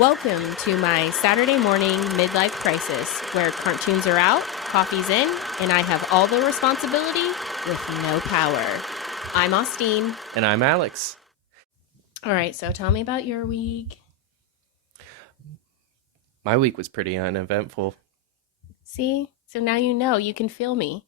Welcome to my Saturday morning midlife crisis where cartoons are out, coffee's in, and I have all the responsibility with no power. I'm Austine. And I'm Alex. All right, so tell me about your week. My week was pretty uneventful. See? So now you know you can feel me.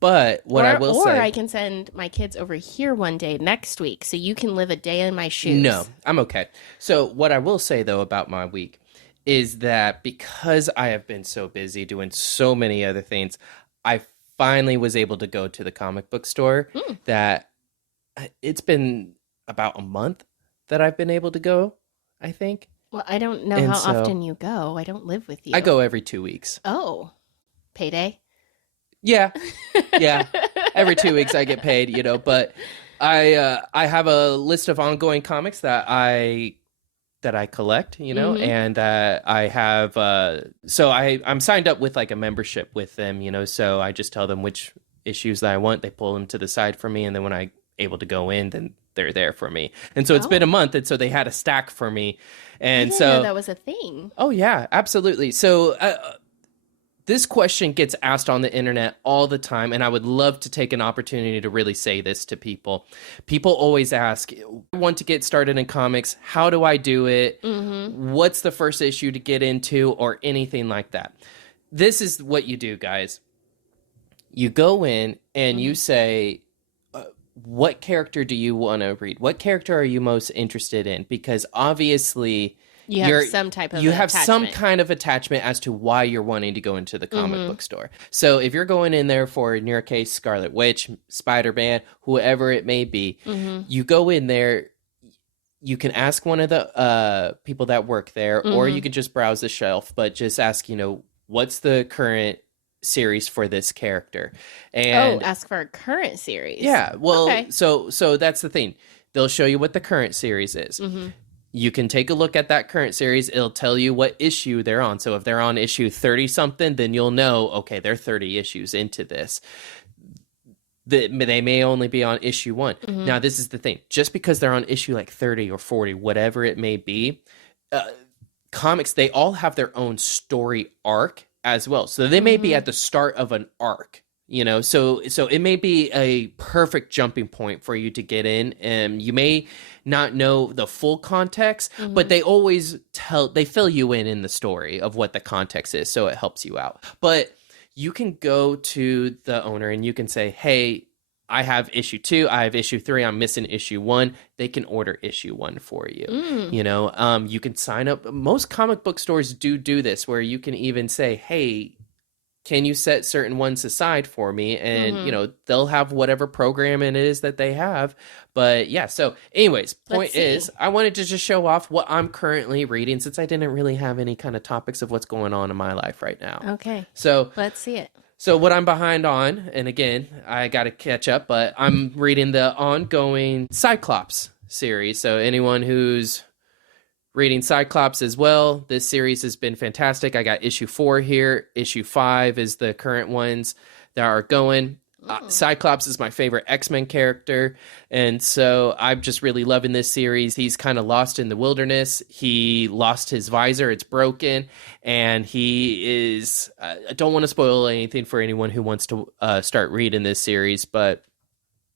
But what I will say... Or I can send my kids over here one day next week so you can live a day in my shoes. No, I'm okay. So what I will say, though, about my week is that because I have been so busy doing so many other things, I finally was able to go to the comic book store. That it's been about a month that I've been able to go, I think. Well, I don't know how often you go. I don't live with you. I go every 2 weeks. Oh, payday? Yeah. Every 2 weeks I get paid, but I have a list of ongoing comics that I collect, and I have so I'm signed up with like a membership with them, so I just tell them which issues that I want. They pull them to the side for me, and then when I'm able to go in, then they're there for me. And so it's been a month, and so they had a stack for me. And I didn't know that was a thing. Oh yeah, absolutely. So this question gets asked on the internet all the time, and I would love to take an opportunity to really say this to people. People always ask, I want to get started in comics. How do I do it? What's the first issue to get into, or anything like that? This is what you do, guys. You go in and you say, what character do you want to read? What character are you most interested in? Because obviously you have some type of some kind of attachment as to why you're wanting to go into the comic book store. So if you're going in there for, in your case, Scarlet Witch, Spider-Man, whoever it may be, you go in there, you can ask one of the people that work there, or you can just browse the shelf, but just ask, what's the current series for this character? And ask for a current series. Yeah, well, okay. so that's the thing. They'll show you what the current series is. You can take a look at that current series. It'll tell you what issue they're on. So if they're on issue 30 something, then you'll know, okay, they're 30 issues into this. They may only be on issue 1. Now, this is the thing. Just because they're on issue like 30 or 40, whatever it may be, comics, they all have their own story arc as well. So they may be at the start of an arc, so it may be a perfect jumping point for you to get in, and you may not know the full context, but they always they fill you in the story of what the context is, so it helps you out. But you can go to the owner and you can say, hey, I have issue 2, I have issue 3, I'm missing issue 1. They can order issue 1 for you. You can sign up. Most comic book stores do this, where you can even say, hey, can you set certain ones aside for me? And, they'll have whatever program it is that they have. But yeah, so anyways, point is, I wanted to just show off what I'm currently reading, since I didn't really have any kind of topics of what's going on in my life right now. Okay. So let's see it. So what I'm behind on, and again, I got to catch up, but I'm reading the ongoing Cyclops series. So anyone who's reading Cyclops as well, this series has been fantastic. I got issue 4 here. Issue 5 is the current ones that are going. Cyclops is my favorite X-Men character, and so I'm just really loving this series. He's kind of lost in the wilderness. He lost his visor. It's broken, and he is... I don't want to spoil anything for anyone who wants to start reading this series, but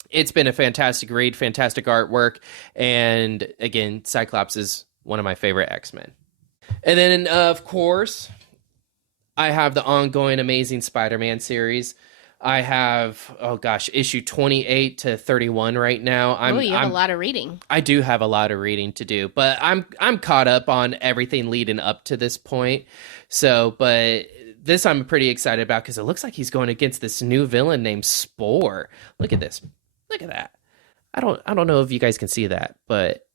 it's been a fantastic read, fantastic artwork, and again, Cyclops is one of my favorite X-Men. And then, of course, I have the ongoing Amazing Spider-Man series. I have, issue 28 to 31 right now. You have a lot of reading. I do have a lot of reading to do, but I'm caught up on everything leading up to this point. So, but this I'm pretty excited about because it looks like he's going against this new villain named Spore. Look at this. Look at that. I don't know if you guys can see that, but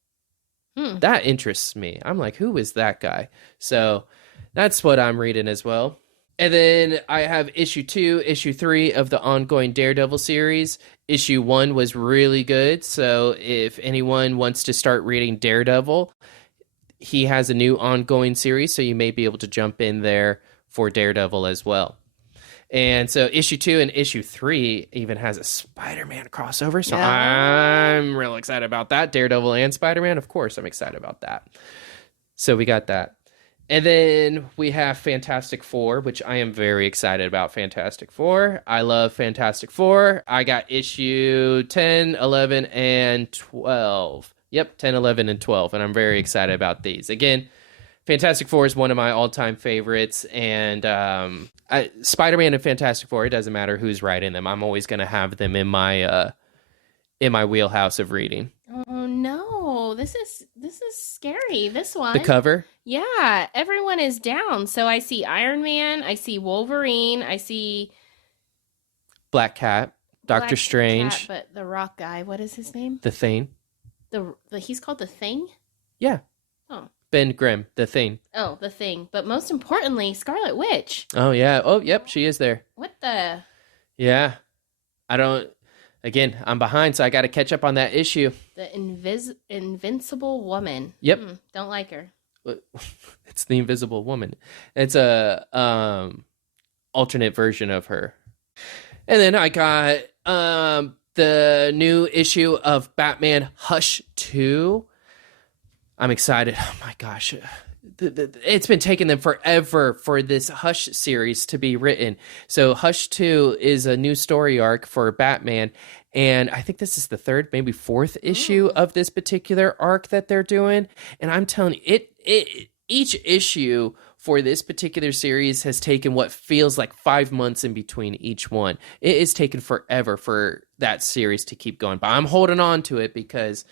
that interests me. I'm like, who is that guy? So that's what I'm reading as well. And then I have issue 2, issue 3 of the ongoing Daredevil series. Issue 1 was really good. So if anyone wants to start reading Daredevil, he has a new ongoing series. So you may be able to jump in there for Daredevil as well. And so issue 2 and issue 3 even has a Spider-Man crossover. So I'm real excited about that. Daredevil and Spider-Man, of course, I'm excited about that. So we got that. And then we have Fantastic Four, which I am very excited about. Fantastic Four. I love Fantastic Four. I got issue 10, 11, and 12. Yep, 10, 11, and 12. And I'm very excited about these. Again, Fantastic Four is one of my all-time favorites. And Spider-Man and Fantastic Four, it doesn't matter who's writing them. I'm always going to have them in my wheelhouse of reading. Oh no, this is scary. This one. The cover? Yeah, everyone is down. So I see Iron Man, I see Wolverine, I see Black Cat, Doctor Black Strange, Cat, but the Rock guy, what is his name? The Thing. The he's called the Thing? Yeah. Oh. Ben Grimm, The Thing. Oh, the Thing. But most importantly, Scarlet Witch. Oh yeah. Oh, yep, she is there. What the? Yeah. Again, I'm behind, so I got to catch up on that issue. The Invincible Woman. Yep. Don't like her. It's the Invisible Woman. It's a alternate version of her. And then I got the new issue of Batman Hush 2. I'm excited. Oh my gosh. It's been taking them forever for this Hush series to be written. So Hush 2 is a new story arc for Batman. And I think this is the third, maybe fourth issue of this particular arc that they're doing. And I'm telling you, each issue for this particular series has taken what feels like 5 months in between each one. It is taken forever for that series to keep going. But I'm holding on to it because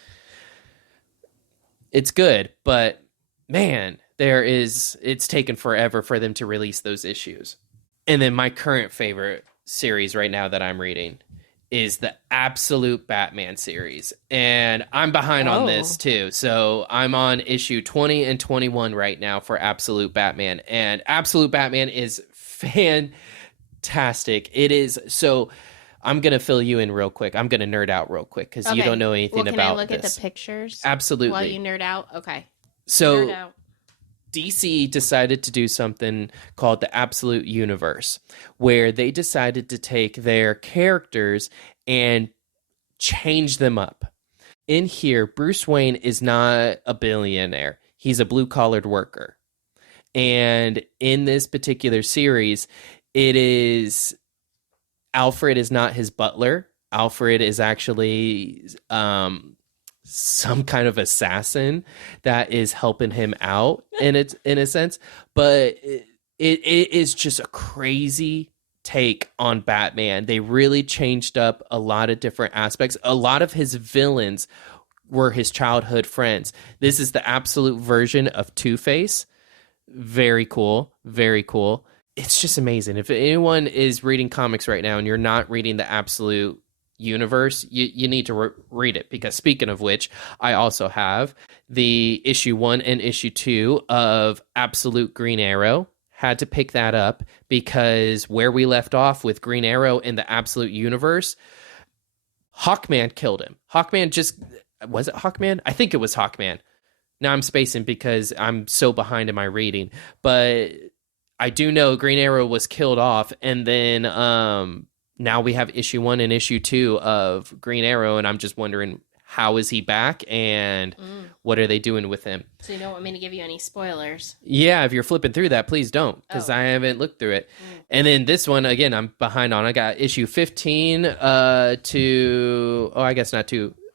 it's good. But man, it's taken forever for them to release those issues. And then my current favorite series right now that I'm reading is the Absolute Batman series. And I'm behind on this too. So I'm on issue 20 and 21 right now for Absolute Batman. And Absolute Batman is fantastic. It is. So I'm going to fill you in real quick. I'm going to nerd out real quick because you don't know anything about this. Can I look at the pictures? Absolutely. While you nerd out? Okay. So nerd out. DC decided to do something called the Absolute Universe, where they decided to take their characters and change them up. In here, Bruce Wayne is not a billionaire. He's a blue-collared worker. And in this particular series, it is Alfred is not his butler. Alfred is actually some kind of assassin that is helping him out in a sense, but it is just a crazy take on Batman. They really changed up a lot of different aspects. A lot of his villains were his childhood friends. This is the absolute version of Two-Face. Very cool. Very cool. It's just amazing. If anyone is reading comics right now and you're not reading the Absolute Universe, you need to read it, because speaking of which, I also have the issue 1 and issue 2 of Absolute Green Arrow. Had to pick that up because where we left off with Green Arrow in the Absolute Universe, Hawkman killed him. Was it Hawkman? I think it was Hawkman. Now I'm spacing because I'm so behind in my reading, but I do know Green Arrow was killed off, and then now we have issue 1 and issue 2 of Green Arrow, and I'm just wondering, how is he back, and what are they doing with him? So you don't want me to give you any spoilers? Yeah, if you're flipping through that, please don't, because I haven't looked through it. And then this one, again, I'm behind on. I got issue 15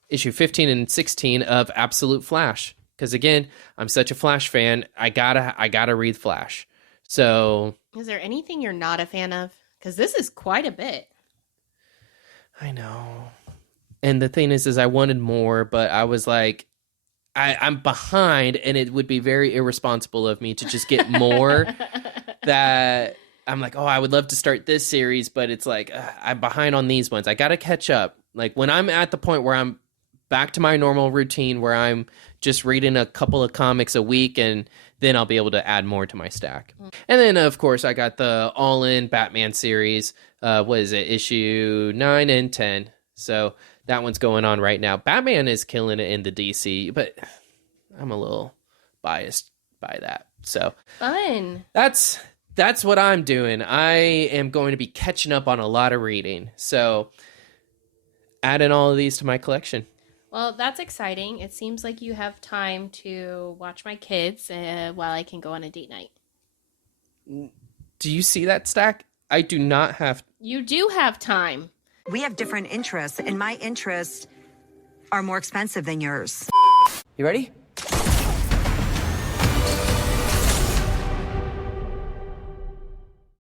issue 15 and 16 of Absolute Flash, because again, I'm such a Flash fan. I gotta read Flash. So, is there anything you're not a fan of? Because this is quite a bit. I know. And the thing is I wanted more, but I was like, I'm behind, and it would be very irresponsible of me to just get more. That I'm like, I would love to start this series, but it's like, I'm behind on these ones. I got to catch up. Like, when I'm at the point where I'm back to my normal routine, where I'm just reading a couple of comics a week, and then I'll be able to add more to my stack. And then, of course, I got the all-in Batman series. What is it? Issue 9 and 10. So that one's going on right now. Batman is killing it in the DC, but I'm a little biased by that. So fun. That's what I'm doing. I am going to be catching up on a lot of reading. So adding all of these to my collection. Well, that's exciting. It seems like you have time to watch my kids while I can go on a date night. Do you see that, Stack? I do not have... You do have time. We have different interests, and my interests are more expensive than yours. You ready?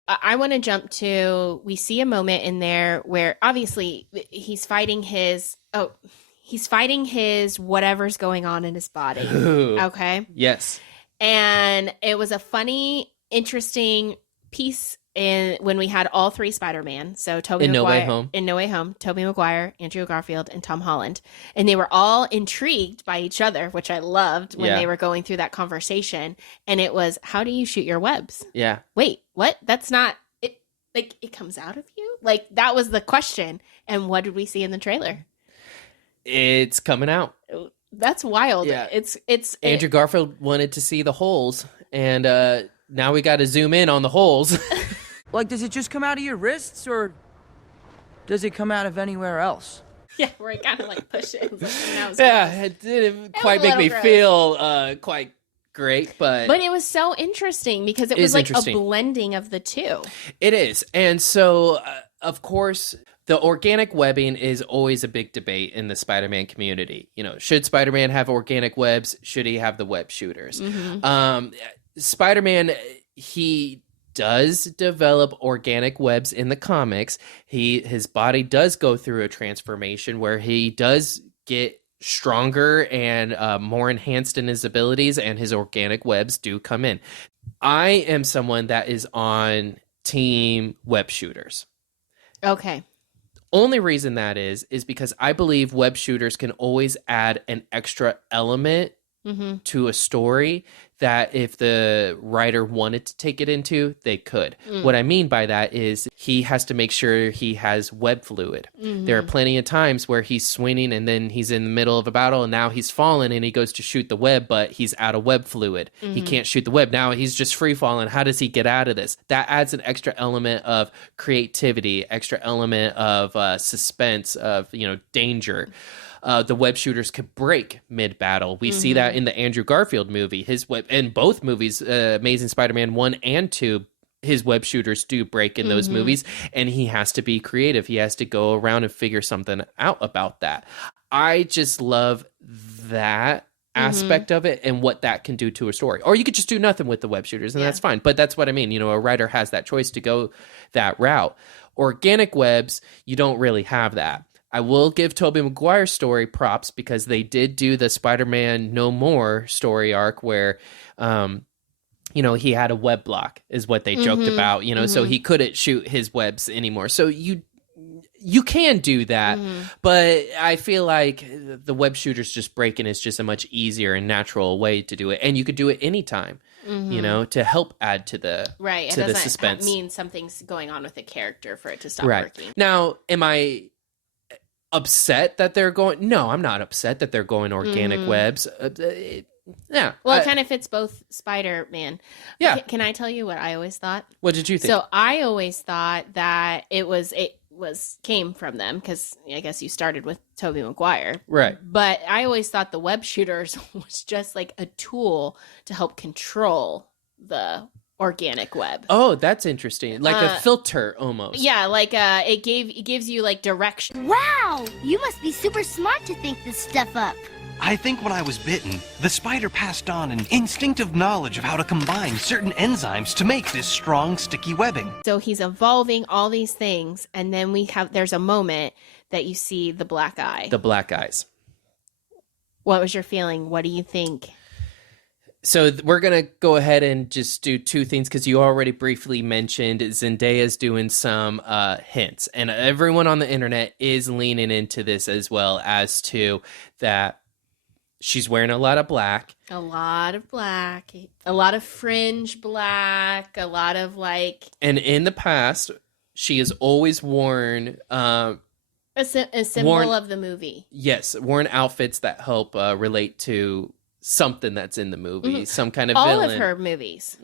I want to jump to, we see a moment in there where obviously he's fighting his whatever's going on in his body. Ooh. Okay. Yes. And it was a funny, interesting piece when we had all three Spider-Man. So Tobey Maguire. In No Way Home. Tobey Maguire, Andrew Garfield, and Tom Holland. And they were all intrigued by each other, which I loved when they were going through that conversation. And it was, how do you shoot your webs? Yeah. Wait, what? That's not it. Like, it comes out of you? Like, that was the question. And what did we see in the trailer? It's coming out. That's wild. Yeah. It's Andrew Garfield wanted to see the holes, and now we got to zoom in on the holes. Like, does it just come out of your wrists, or does it come out of anywhere else? Yeah, where it kind of like pushes. It didn't quite make me feel quite great, but it was so interesting because it was like a blending of the two. It is. And so, of course, the organic webbing is always a big debate in the Spider-Man community. You know, should Spider-Man have organic webs? Should he have the web shooters? Mm-hmm. Spider-Man, he does develop organic webs in the comics. His body does go through a transformation where he does get stronger and more enhanced in his abilities, and his organic webs do come in. I am someone that is on team web shooters. Okay. Only reason that is because I believe web shooters can always add an extra element to a story that if the writer wanted to take it into, they could. What I mean by that is he has to make sure he has web fluid. There are plenty of times where he's swinging and then he's in the middle of a battle and now he's fallen and he goes to shoot the web, but he's out of web fluid. He can't shoot the web. Now he's just free falling. How does he get out of this? That adds an extra element of creativity, extra element of suspense, of, danger. The web shooters could break mid-battle. We see that in the Andrew Garfield movie. His web, in both movies, Amazing Spider-Man 1 and 2, his web shooters do break in those movies, and he has to be creative. He has to go around and figure something out about that. I just love that aspect of it and what that can do to a story. Or you could just do nothing with the web shooters, and that's fine. But that's what I mean. A writer has that choice to go that route. Organic webs, you don't really have that. I will give Tobey Maguire's story props because they did do the Spider-Man No More story arc where, he had a web block is what they joked about, so he couldn't shoot his webs anymore. So you can do that, but I feel like the web shooters just breaking is just a much easier and natural way to do it. And you could do it anytime, to help add to the right. to the suspense. It doesn't mean something's going on with the character for it to stop right. working. Now, am I upset that they're going? No, I'm not upset that they're going organic webs. Yeah. Well, it kind of fits both Spider-Man. Yeah. Can I tell you what I always thought? What did you think? So I always thought that it came from them because I guess you started with Tobey Maguire. Right. But I always thought the web shooters was just like a tool to help control the organic web. Oh, that's interesting. Like a filter almost. Yeah, like it gives you like direction. Wow, you must be super smart to think this stuff up. I think when I was bitten, the spider passed on an instinctive knowledge of how to combine certain enzymes to make this strong, sticky webbing. So he's evolving all these things, and then there's a moment that you see the black eye. The black eyes. What was your feeling? What do you think? So we're going to go ahead and just do two things because you already briefly mentioned Zendaya's doing some hints. And everyone on the internet is leaning into this as well as to that she's wearing a lot of black. A lot of black. A lot of fringe black. A lot of like... And in the past, she has always worn... a symbol of the movie. Yes, worn outfits that help relate to... something that's in the movie, some kind of all villain. of her movies.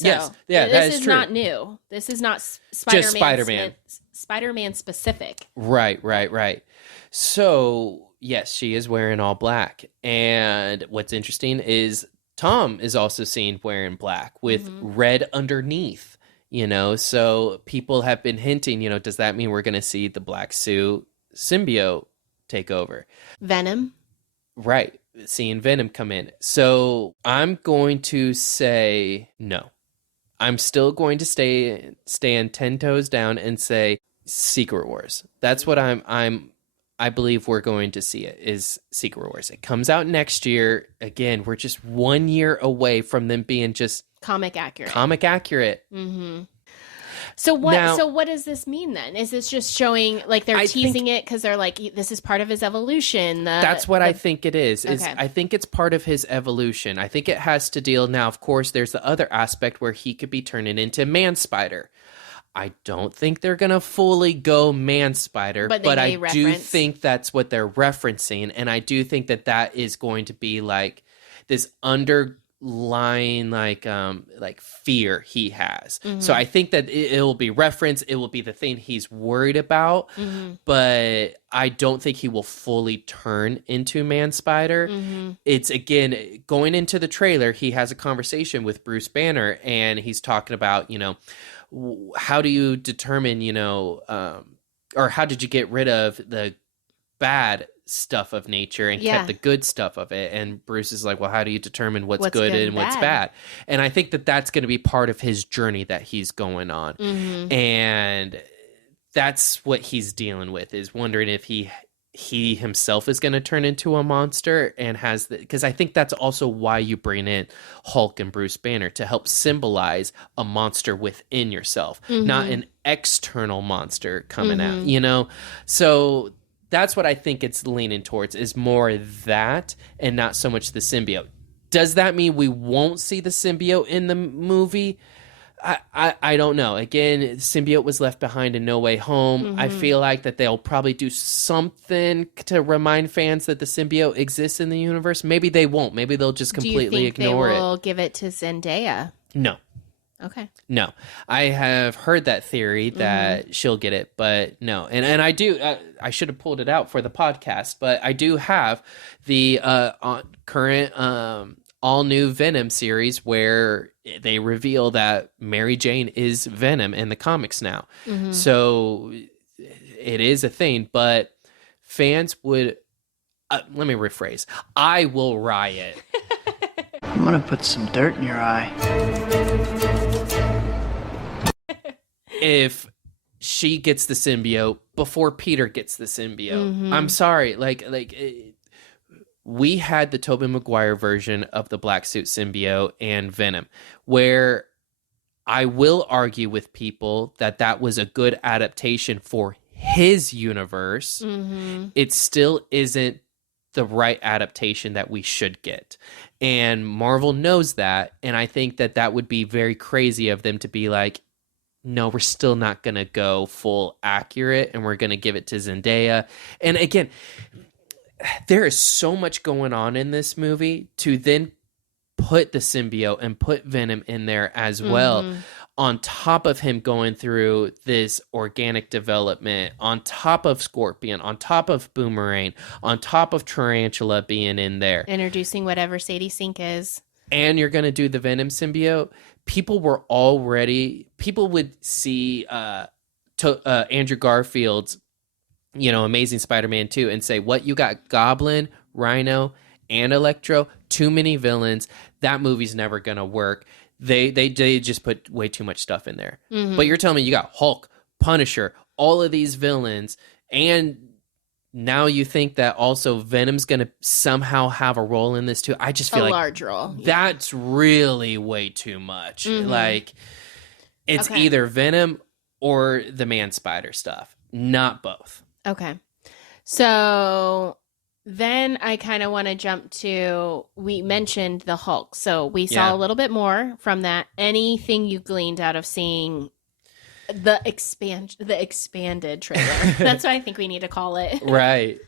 So yes, yeah, this is true. not new. This is not Spider-Man. Just Spider-Man. Spider-Man specific. Right. So, yes, she is wearing all black. And what's interesting is Tom is also seen wearing black with red underneath, so people have been hinting, does that mean we're going to see the black suit symbiote take over? Venom. Right. Seeing Venom come in. So I'm going to say no. I'm still going to stand 10 toes down and say Secret Wars. That's what I believe we're going to see it is Secret Wars. It comes out next year. Again, we're just 1 year away from them being just comic accurate. Mm-hmm. So what does this mean then? Is this just showing like they're teasing it because they're like, this is part of his evolution? That's what I think it is. I think it's part of his evolution. I think it has to deal now. Of course, there's the other aspect where he could be turning into Man Spider. I don't think they're going to fully go Man Spider, but I do think that's what they're referencing. And I do think that is going to be like this underlying like fear he has. So I think that it will be referenced. It will be the thing he's worried about, but I don't think he will fully turn into Man Spider. It's, again, going into the trailer, he has a conversation with Bruce Banner, and he's talking about, how do you determine, or how did you get rid of the bad stuff of nature and kept the good stuff of it? And Bruce is like, well, how do you determine what's good and what's bad? And I think that that's going to be part of his journey that he's going on. And that's what he's dealing with, is wondering if he himself is going to turn into a monster, and because I think that's also why you bring in Hulk and Bruce Banner, to help symbolize a monster within yourself, not an external monster coming out, So that's what I think it's leaning towards, is more that and not so much the symbiote. Does that mean we won't see the symbiote in the movie? I don't know. Again, symbiote was left behind in No Way Home. I feel like that they'll probably do something to remind fans that the symbiote exists in the universe. Maybe they won't. Maybe they'll just completely ignore it. They will give it to Zendaya? No. Okay. No. I have heard that theory that she'll get it, but no. And I do. I should have pulled it out for the podcast, but I do have the current all new Venom series where they reveal that Mary Jane is Venom in the comics now. So it is a thing, but fans would, let me rephrase. I will riot. I'm gonna put some dirt in your eye. If she gets the symbiote before Peter gets the symbiote. I'm sorry. We had the Tobey Maguire version of the Black Suit symbiote and Venom, where I will argue with people that was a good adaptation for his universe. It still isn't the right adaptation that we should get. And Marvel knows that, and I think that would be very crazy of them to be like, no, we're still not going to go full accurate, and we're going to give it to Zendaya. And again, there is so much going on in this movie to then put the symbiote and put Venom in there as well, on top of him going through this organic development, on top of Scorpion, on top of Boomerang, on top of Tarantula being in there. Introducing whatever Sadie Sink is. And you're going to do the Venom symbiote. People would see Andrew Garfield's Amazing Spider-Man 2 and say, what, you got Goblin, Rhino, and Electro? Too many villains. That movie's never gonna work. They just put way too much stuff in there. But you're telling me you got Hulk, Punisher, all of these villains, and now you think that also Venom's gonna somehow have a role in this too? I just feel a large role. That's really way too much. Like, it's either Venom or the Man Spider stuff, not both. Okay. So then I kind of want to jump to, we mentioned the Hulk. So we saw a little bit more from that. Anything you gleaned out of seeing the expanded trailer? That's what I think we need to call it. Right.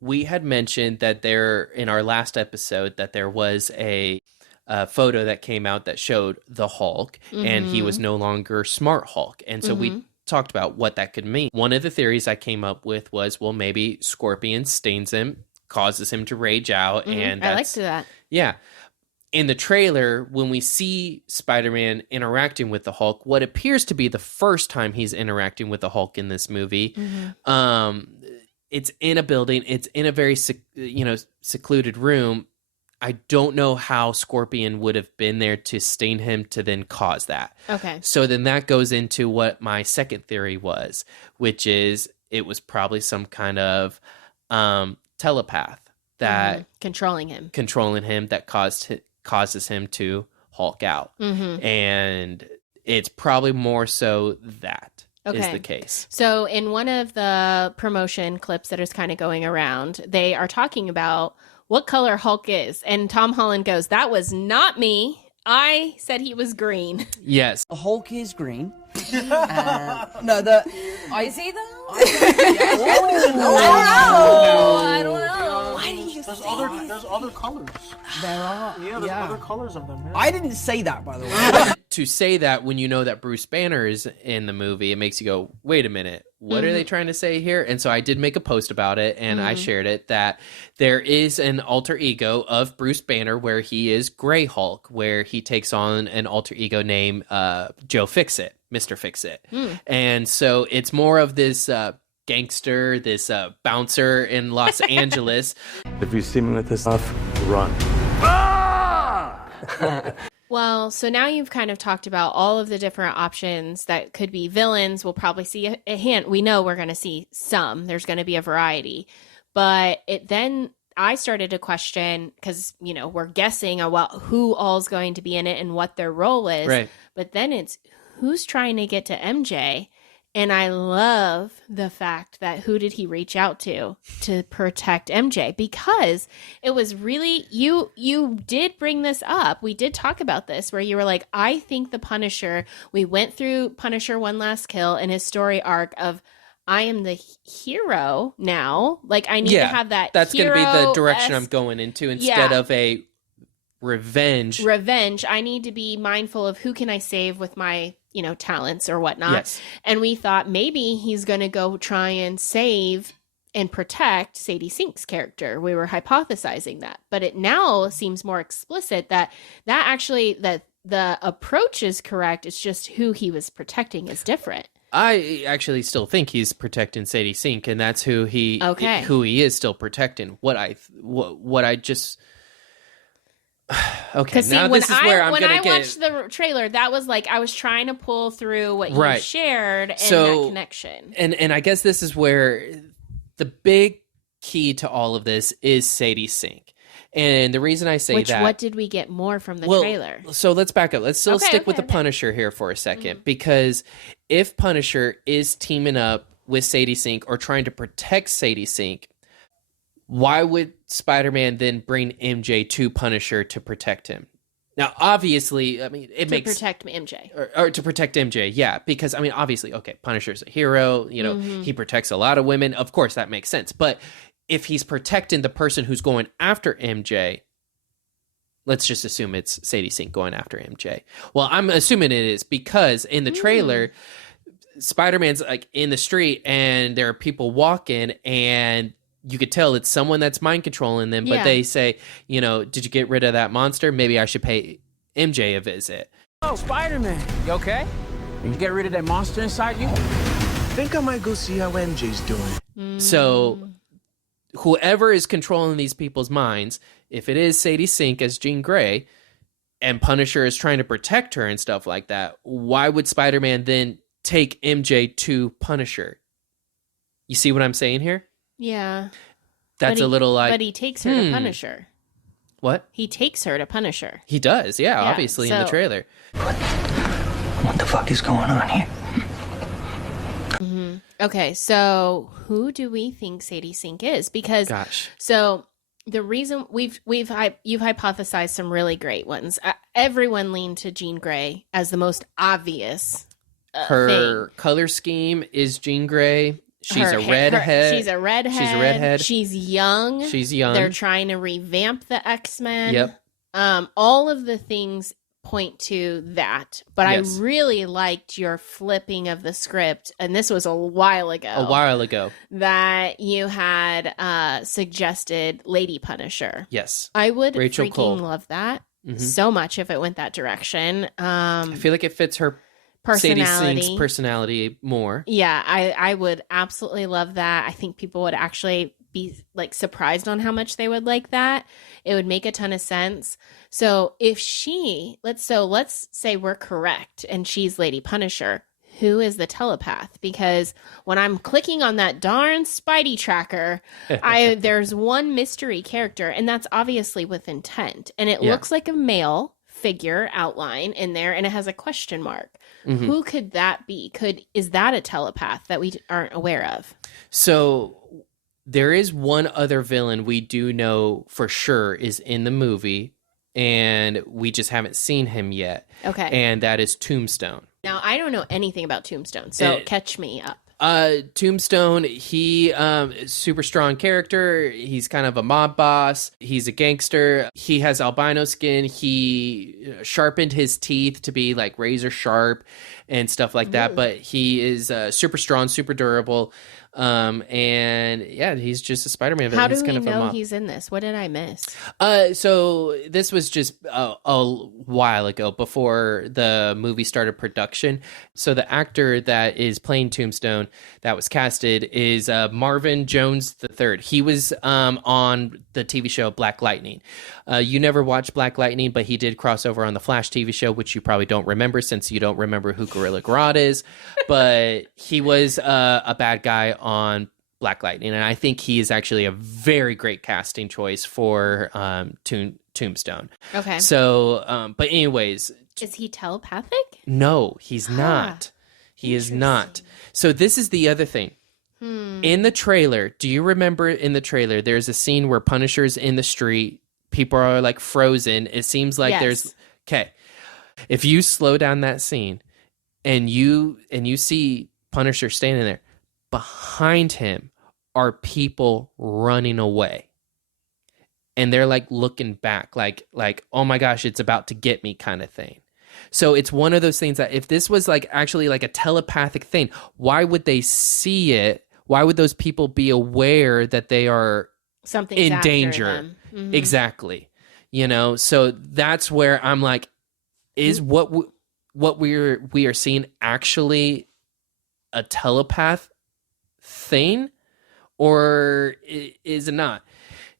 We had mentioned that in our last episode, that there was a photo that came out that showed the Hulk, and he was no longer Smart Hulk. And so we talked about what that could mean. One of the theories I came up with was, well, maybe Scorpion stains him, causes him to rage out, and I liked that. Yeah. In the trailer, when we see Spider-Man interacting with the Hulk, what appears to be the first time he's interacting with the Hulk in this movie, it's in a building. It's in a very secluded room. I don't know how Scorpion would have been there to stain him to then cause that. Okay. So then that goes into what my second theory was, which is it was probably some kind of telepath that controlling him that causes him to Hulk out. And it's probably more so that is the case. So in one of the promotion clips that is kind of going around, they are talking about what color Hulk is. And Tom Holland goes, "That was not me. I said he was green." Yes. The Hulk is green. Is he though? I don't know. Why did you there's other colors. There are. Yeah, there's other colors of them. Yeah. I didn't say that, by the way. To say that when you know that Bruce Banner is in the movie, it makes you go, wait a minute, what are they trying to say here? And so I did make a post about it, and I shared it, that there is an alter ego of Bruce Banner where he is Grey Hulk, where he takes on an alter ego named Joe Fixit, Mr. Fixit. And so it's more of this gangster, this bouncer in Los Angeles. If you see me with this stuff, run. Well, so now you've kind of talked about all of the different options that could be villains. We'll probably see a hint. We know we're going to see some. There's going to be a variety. But then I started to question, because, we're guessing about who all's going to be in it and what their role is. Right. But then it's who's trying to get to MJ. And I love the fact that who did he reach out to protect MJ? Because it was really, you did bring this up. We did talk about this where you were like, I think the Punisher, we went through Punisher One Last Kill and his story arc of, I am the hero now. Like, I need to have that. That's going to be the direction I'm going into instead of a revenge. I need to be mindful of who can I save with my talents or whatnot. Yes. And we thought maybe he's going to go try and save and protect Sadie Sink's character. We were hypothesizing that, but it now seems more explicit that actually that the approach is correct. It's just who he was protecting is different. I actually still think he's protecting Sadie Sink, and that's who he is still protecting. What I just okay. Now this is where I'm going to get. When I watched the trailer, that was like I was trying to pull through what you shared and that connection. And I guess this is where the big key to all of this is Sadie Sink. And the reason I say that... What did we get more from the trailer? So let's back up. Let's still stick with the Punisher here for a second. Because if Punisher is teaming up with Sadie Sink or trying to protect Sadie Sink, why would Spider-Man then bring MJ to Punisher to protect him? Now, obviously, I mean, it makes... To protect MJ. Or to protect MJ, yeah. Because, I mean, obviously, okay, Punisher's a hero. He protects a lot of women. Of course, that makes sense. But if he's protecting the person who's going after MJ, let's just assume it's Sadie Sink going after MJ. Well, I'm assuming it is because in the trailer, Spider-Man's like in the street and there are people walking and you could tell it's someone that's mind controlling them, but they say, did you get rid of that monster? Maybe I should pay MJ a visit. Oh, Spider-Man, you okay? Did you get rid of that monster inside you? Think I might go see how MJ's doing. So whoever is controlling these people's minds, if it is Sadie Sink as Jean Grey and Punisher is trying to protect her and stuff like that, why would Spider-Man then take MJ to Punisher? You see what I'm saying here? Yeah. That's a little like... But he takes her to Punisher. What? He takes her to Punisher. He does, yeah obviously in the trailer. What the fuck is going on here? Okay, so who do we think Sadie Sink is? Because so the reason you've hypothesized some really great ones. Everyone leaned to Jean Grey as the most obvious. Her color scheme is Jean Grey. She's a redhead. She's a redhead. She's young. She's young. They're trying to revamp the X-Men. Yep. All of the things point to that, but Yes. I really liked your flipping of the script, and this was a while ago. That you had suggested Lady Punisher. Yes. I would Rachel freaking Cole. love that so much if it went that direction. I feel like it fits her Sadie Sink's personality more. Yeah, I would absolutely love that. I think people would actually be like surprised on how much they would like that. It would make a ton of sense. So if let's say we're correct and she's Lady Punisher, who is the telepath? Because when I'm clicking on that darn Spidey tracker, there's one mystery character, and that's obviously with intent. And it looks like a male figure outline in there, and it has a question mark. Who could that be? Is that a telepath that we aren't aware of? So there is one other villain we do know for sure is in the movie, and we just haven't seen him yet. Okay. And that is Tombstone. Now, I don't know anything about Tombstone, so catch me up. Tombstone, he super strong character. He's kind of a mob boss. He's a gangster. He has albino skin. He sharpened his teeth to be like razor sharp and stuff like that. But he is super strong, super durable. And yeah, he's just a Spider-Man villain. How do he's we kind of know he's in this? What did I miss? So this was just a while ago before the movie started production. So the actor that is playing Tombstone that was casted is Marvin Jones III. He was on the TV show Black Lightning. You never watched Black Lightning, but he did cross over on the Flash TV show, which you probably don't remember since you don't remember who Gorilla Grodd is. But he was a bad guy on Black Lightning, and I think he is actually a very great casting choice for Tombstone. Okay. So, but anyways, is he telepathic? No, he's not. He is not. So this is the other thing. In the trailer, do you remember in the trailer, there's a scene where Punisher's in the street, people are like frozen. It seems like there's okay. If you slow down that scene and you see Punisher standing there, behind him are people running away. And they're like looking back, like, oh my gosh, it's about to get me kind of thing. So it's one of those things that if this was like actually like a telepathic thing, why would they see it? Why would those people be aware that they are in danger? Exactly. You know, so that's where I'm like, is what we are seeing actually a telepath thing, or is it not?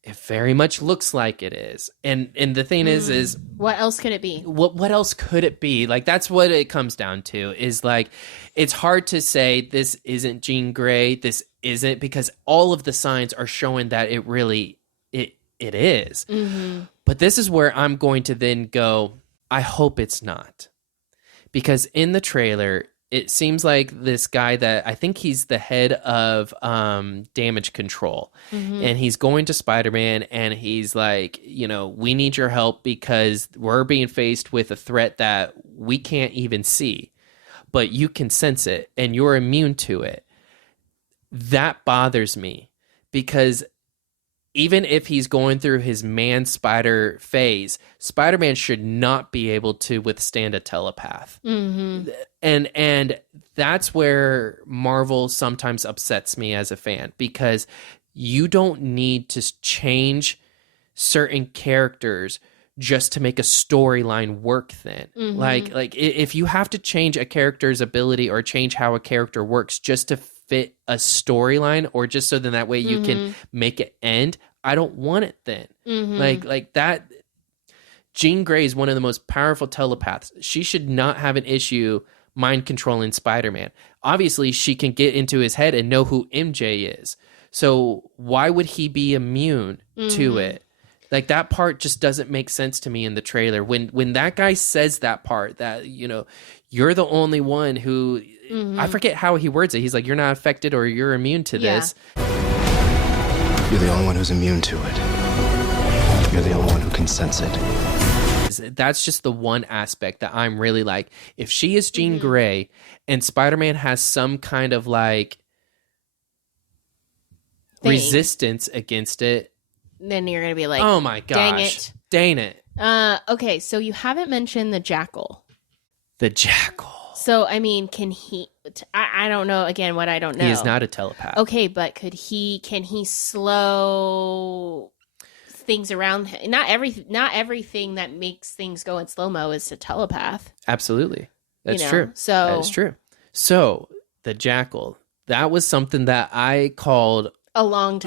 It very much looks like it is. And the thing is what else could it be? What else could it be? Like, that's what it comes down to, is like, it's hard to say this isn't Jean Grey, this isn't, because all of the signs are showing that it really it is. But this is where I'm going to then go, I hope it's not. Because in the trailer, it seems like this guy that I think he's the head of damage control, and he's going to Spider-Man, and he's like, you know, we need your help because we're being faced with a threat that we can't even see, but you can sense it and you're immune to it. That bothers me, because even if he's going through his man-spider phase, Spider-Man should not be able to withstand a telepath. And that's where Marvel sometimes upsets me as a fan, because you don't need to change certain characters just to make a storyline work then. Like if you have to change a character's ability or change how a character works just to fit a storyline, or just so then that way you can make it end, I don't want it then. Like that. Jean Grey is one of the most powerful telepaths. She should not have an issue mind controlling Spider-Man. Obviously, she can get into his head and know who MJ is. So why would he be immune to it? Like, that part just doesn't make sense to me in the trailer. When that guy says that part, that, you know, you're the only one who, I forget how he words it. He's like, you're not affected or you're immune to this. You're the only one who's immune to it. You're the only one who can sense it. That's just the one aspect that I'm really like, if she is Jean Grey and Spider-Man has some kind of like resistance against it, then you're going to be like, oh my gosh, dang it. Okay, so you haven't mentioned the Jackal. The Jackal. So, I mean, can he... I don't know, again, what I don't know. He is not a telepath. Okay, but can he slow things around? Not everything that makes things go in slow-mo is a telepath. Absolutely. That's you know? true. So that is true. So, the Jackal, that was something that I called... a long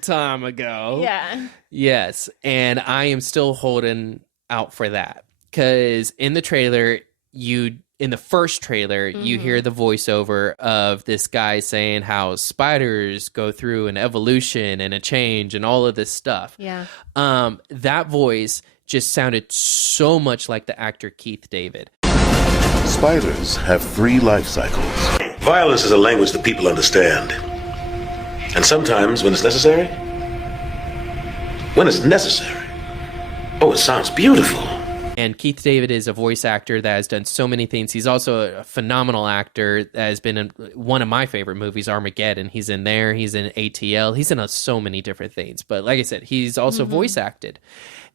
time ago. Yeah. Yes, and I am still holding out for that. Because in the trailer, in the first trailer, you hear the voiceover of this guy saying how spiders go through an evolution and a change and all of this stuff. Yeah. That voice just sounded so much like the actor Keith David. Spiders have 3 life cycles. Violence is a language that people understand. And sometimes, when it's necessary, oh, it sounds beautiful. And Keith David is a voice actor that has done so many things. He's also a phenomenal actor that has been in one of my favorite movies, Armageddon. He's in there. He's in ATL. He's in so many different things. But like I said, he's also voice acted.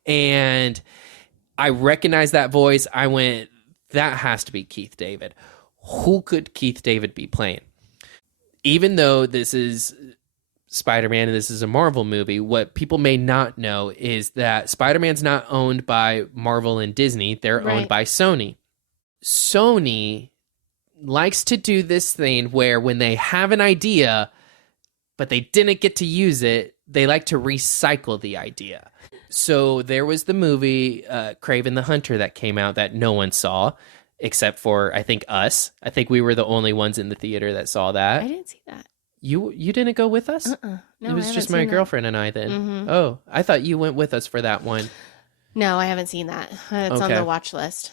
And I recognized that voice. I went, that has to be Keith David. Who could Keith David be playing? Even though this is Spider-Man and this is a Marvel movie, what people may not know is that Spider-Man's not owned by Marvel and Disney. They're owned by Sony. Sony likes to do this thing where when they have an idea, but they didn't get to use it, they like to recycle the idea. So there was the movie Kraven the Hunter that came out that no one saw, except for, I think, us. I think we were the only ones in the theater that saw that. I didn't see that. You didn't go with us? No, it was just my girlfriend and I then. Oh, I thought you went with us for that one. No, I haven't seen that. It's on the watch list,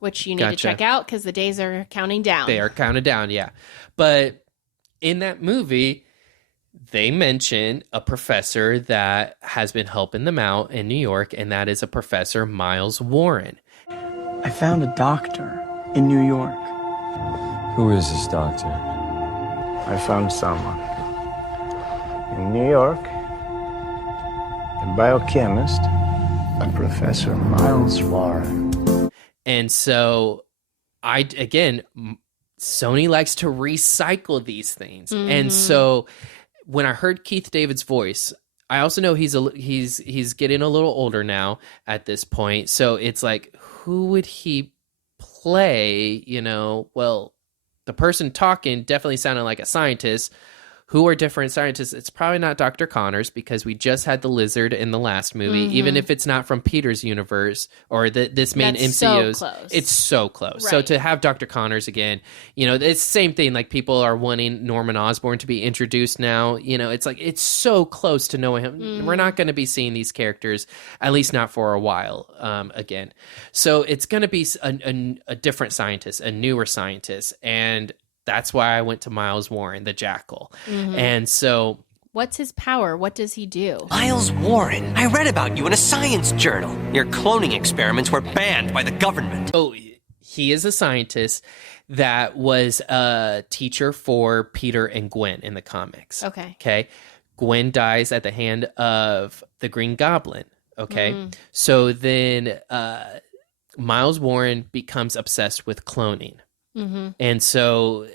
which you need to check out because the days are counting down. They are counted down, yeah. But in that movie, they mention a professor that has been helping them out in New York, and that is a Professor Miles Warren. I found a doctor in New York. Who is this doctor? I found someone in New York, a biochemist, a Professor Miles Warren. And so, Sony likes to recycle these things. And so, when I heard Keith David's voice, I also know he's getting a little older now at this point. So it's like, who would he play? Well, the person talking definitely sounded like a scientist. Who are different scientists? It's probably not Dr. Connors because we just had the lizard in the last movie. Even if it's not from Peter's universe or this main MCU's, it's so close. Right. So to have Dr. Connors again, it's the same thing. Like people are wanting Norman Osborn to be introduced now. It's like it's so close to knowing him. We're not going to be seeing these characters, at least not for a while again. So it's going to be a different scientist, a newer scientist, and that's why I went to Miles Warren, the Jackal. And so... what's his power? What does he do? Miles Warren, I read about you in a science journal. Your cloning experiments were banned by the government. Oh, he is a scientist that was a teacher for Peter and Gwen in the comics. Okay. Gwen dies at the hand of the Green Goblin. Okay. So then Miles Warren becomes obsessed with cloning. And so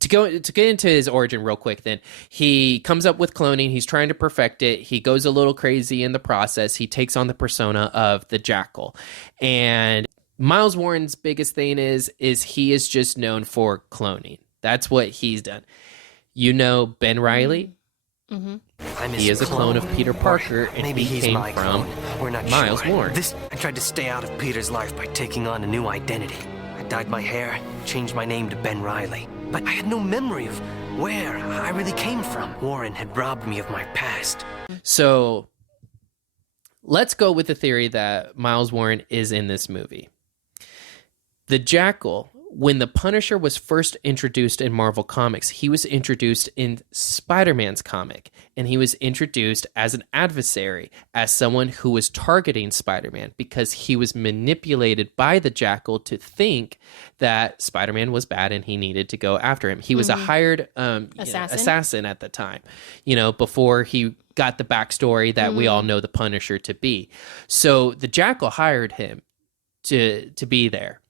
to get into his origin real quick, then he comes up with cloning. He's trying to perfect it. He goes a little crazy in the process. He takes on the persona of the Jackal. And Miles Warren's biggest thing is he is just known for cloning. That's what he's done. Ben Reilly? He is a clone of Peter Parker, and maybe he came from Miles Warren. I tried to stay out of Peter's life by taking on a new identity. I dyed my hair, changed my name to Ben Reilly. But I had no memory of where I really came from. Warren had robbed me of my past. So let's go with the theory that Miles Warren is in this movie. The Jackal, when the Punisher was first introduced in Marvel Comics, he was introduced in Spider-Man's comic, and he was introduced as an adversary, as someone who was targeting Spider-Man because he was manipulated by the Jackal to think that Spider-Man was bad and he needed to go after him. He was a hired assassin at the time, before he got the backstory that we all know the Punisher to be. So the Jackal hired him to be there.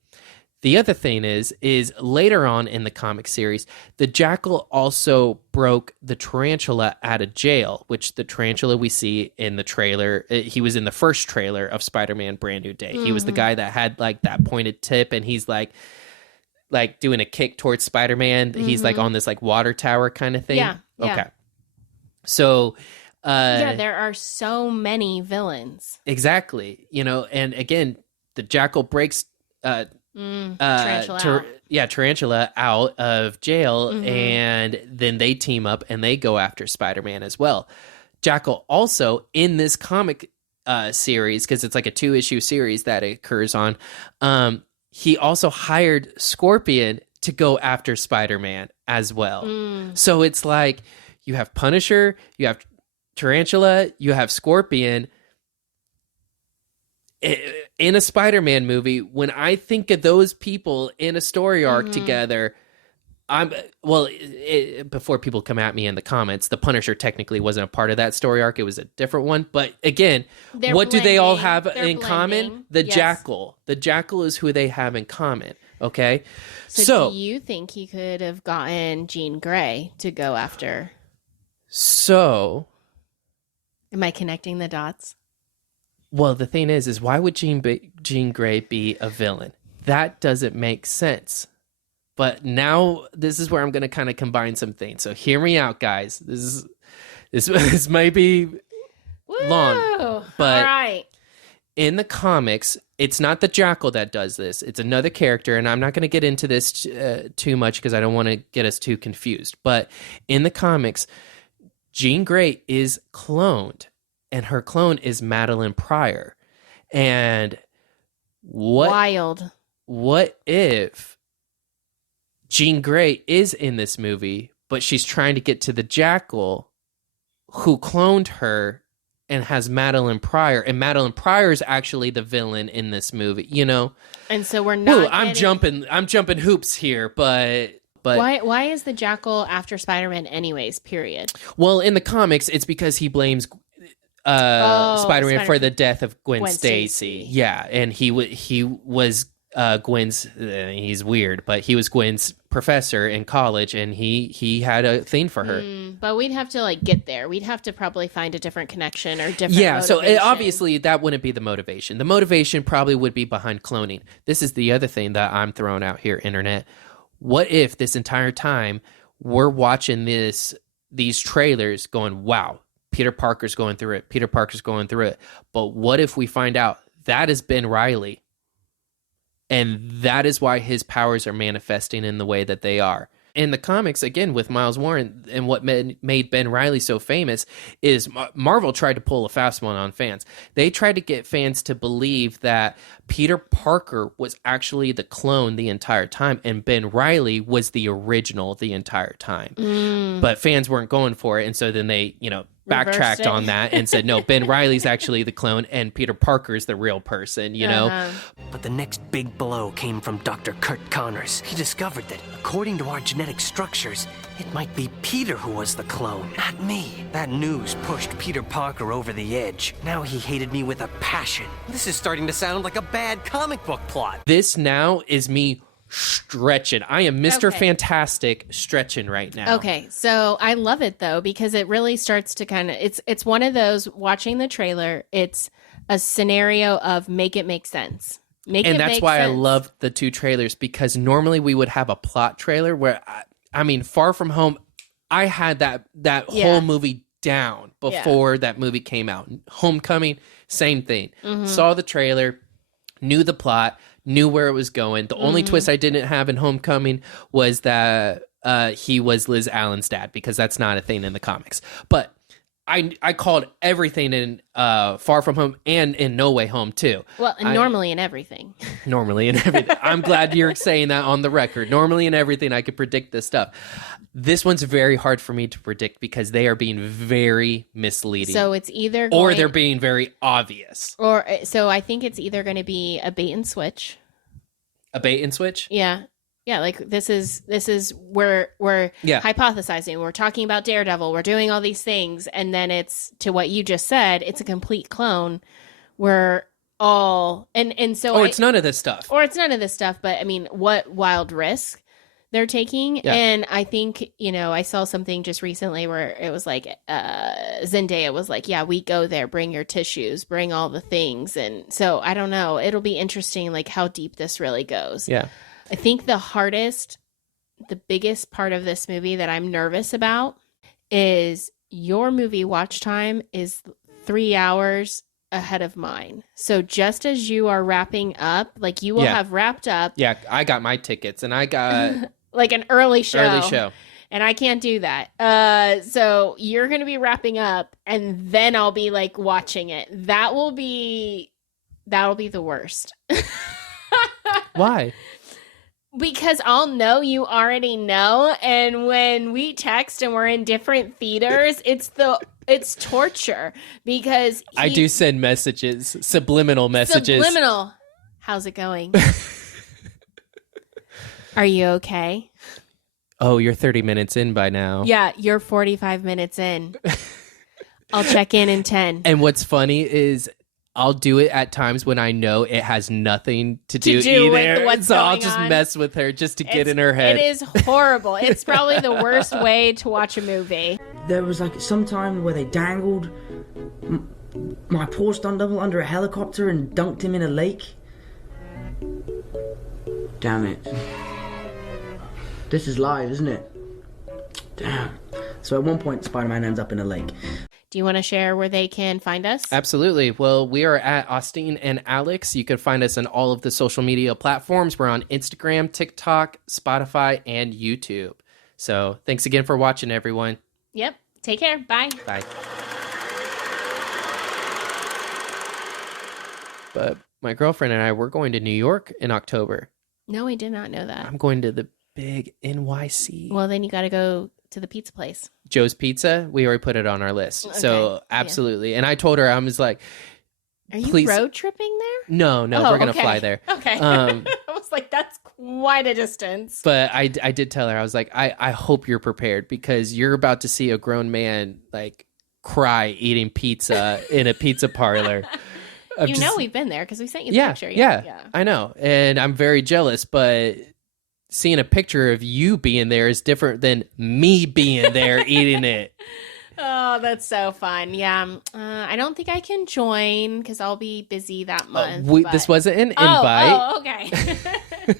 The other thing is later on in the comic series, the Jackal also broke the Tarantula out of jail, which the Tarantula we see in the trailer, he was in the first trailer of Spider-Man Brand New Day. He was the guy that had like that pointed tip, and he's like doing a kick towards Spider-Man. He's like on this like water tower kind of thing. Yeah. Okay. So there are so many villains. Exactly. You know, and again, the Jackal breaks Tarantula out of jail, and then they team up and they go after Spider-Man as well. Jackal also in this comic series, because it's like a 2-issue series that occurs on, he also hired Scorpion to go after Spider-Man as well. So it's like you have Punisher, you have Tarantula, you have Scorpion in a Spider-Man movie. When I think of those people in a story arc together, before people come at me in the comments, the Punisher technically wasn't a part of that story arc. It was a different one. But again, what do they all have in common? The Jackal. The Jackal is who they have in common. Okay. So do you think he could have gotten Jean Grey to go after? So am I connecting the dots? Well, the thing is why would Jean Grey be a villain? That doesn't make sense. But now this is where I'm going to kind of combine some things. So hear me out, guys. This might be long, but all right. In the comics, it's not the Jackal that does this. It's another character, and I'm not going to get into this too much because I don't want to get us too confused. But in the comics, Jean Grey is cloned, and her clone is Madeline Pryor. And what if Jean Grey is in this movie, but she's trying to get to the Jackal who cloned her and has Madeline Pryor, and Madeline Pryor is actually the villain in this movie, you know? And so we're not I'm jumping hoops here, but why is the Jackal after Spider-Man anyways, period? Well, in the comics, it's because he blames Spider-Man for the death of Gwen Stacy. Yeah, and he was Gwen's, he's weird, but he was Gwen's professor in college, and he had a thing for her. But we'd have to like get there. We'd have to probably find a different connection or different motivation. So obviously that wouldn't be the motivation. The motivation probably would be behind cloning. This is the other thing that I'm throwing out here, internet. What if this entire time we're watching these trailers going, wow, Peter Parker's going through it. Peter Parker's going through it. But what if we find out that is Ben Reilly? And that is why his powers are manifesting in the way that they are. In the comics, again, with Miles Warren, and what made Ben Reilly so famous is Marvel tried to pull a fast one on fans. They tried to get fans to believe that Peter Parker was actually the clone the entire time, and Ben Reilly was the original the entire time. But fans weren't going for it, and so then they, backtracked on that and said, no, Ben Reilly's actually the clone and Peter Parker's the real person, you know? But the next big blow came from Dr. Kurt Connors. He discovered that, according to our genetic structures, it might be Peter who was the clone, not me. That news pushed Peter Parker over the edge. Now he hated me with a passion. This is starting to sound like a bad comic book plot. This now is me stretching. I am Mr. Fantastic stretching right now. Okay, so I love it though, because it really starts to kind of, it's one of those, watching the trailer, it's a scenario of make it make sense. And that's why I love the two trailers, because normally we would have a plot trailer where, I mean, Far From Home, I had that whole movie down before that movie came out. Homecoming, same thing. Saw the trailer, knew the plot, knew where it was going. The only twist I didn't have in Homecoming was that he was Liz Allen's dad, because that's not a thing in the comics. But I called everything in Far From Home and in No Way Home too. Well, normally in everything. Normally in everything. I'm glad you're saying that on the record. Normally in everything, I could predict this stuff. This one's very hard for me to predict because they are being very misleading. So it's either or they're being very obvious. So I think it's either going to be a bait and switch. A bait and switch? Yeah. Yeah, like this is where we're hypothesizing. We're talking about Daredevil. We're doing all these things, and then it's to what you just said. It's a complete clone. We're all and so it's none of this stuff. Or it's none of this stuff. But I mean, what wild risk they're taking? Yeah. And I think I saw something just recently where it was like Zendaya was like, "Yeah, we go there. Bring your tissues. Bring all the things." And so I don't know. It'll be interesting, like how deep this really goes. Yeah. I think the biggest part of this movie that I'm nervous about is your movie watch time is 3 hours ahead of mine. So just as you are wrapping up, like you will have wrapped up. Yeah, I got my tickets and I got like an early show. And I can't do that. So you're going to be wrapping up and then I'll be like watching it. That'll be the worst. Why? Because I'll know you already know, and when we text and we're in different theaters, it's torture because I do send messages, subliminal messages. Subliminal. How's it going? Are you okay? Oh, you're 30 minutes in by now. Yeah, you're 45 minutes in. I'll check in 10. And what's funny is I'll do it at times when I know it has nothing to do either. With so I'll just mess with her just to get in her head. It is horrible. It's probably the worst way to watch a movie. There was like some time where they dangled my poor stunt double under a helicopter and dunked him in a lake. Damn it. This is live, isn't it? Damn. So at one point, Spider-Man ends up in a lake. Do you want to share where they can find us? Absolutely. Well, we are at Austin and Alex. You can find us on all of the social media platforms. We're on Instagram, TikTok, Spotify, and YouTube. So thanks again for watching, everyone. Yep. Take care. Bye. Bye. But my girlfriend and I, we're going to New York in October. No, I did not know that. I'm going to the big NYC. Well, then you got to go to the pizza place. Joe's Pizza. We already put it on our list. Okay. So absolutely. Yeah. And I told her, I was like, are you road tripping there? No, we're going to fly there. Okay. I was like, that's quite a distance. But I did tell her, I was like, I hope you're prepared because you're about to see a grown man like cry eating pizza in a pizza parlor. We've been there because we sent you the picture. Yeah, I know. And I'm very jealous, but seeing a picture of you being there is different than me being there eating it. Oh, that's so fun. Yeah. I don't think I can join because I'll be busy that month. This wasn't an invite. Oh, okay.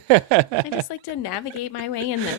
I just like to navigate my way in this.